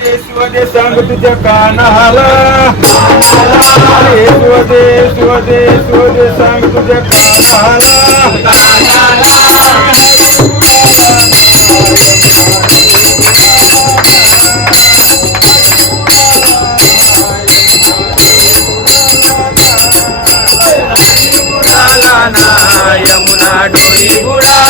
स्वदे संग तुझ्या कानाला स्वदे स्वदे स्वदे संग तुझ्या कानाला यमुना डोरी बुरा।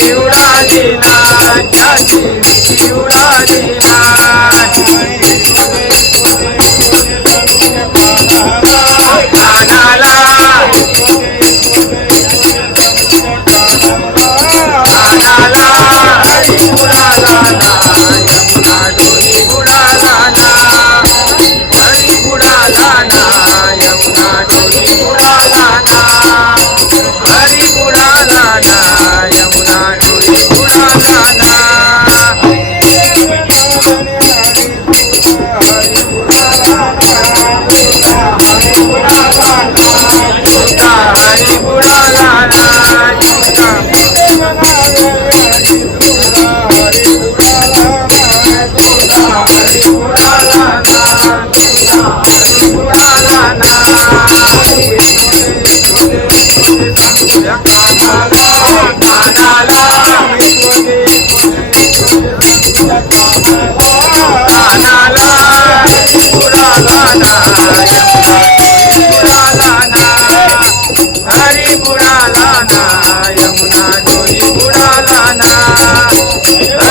शिवराजीला Yeah.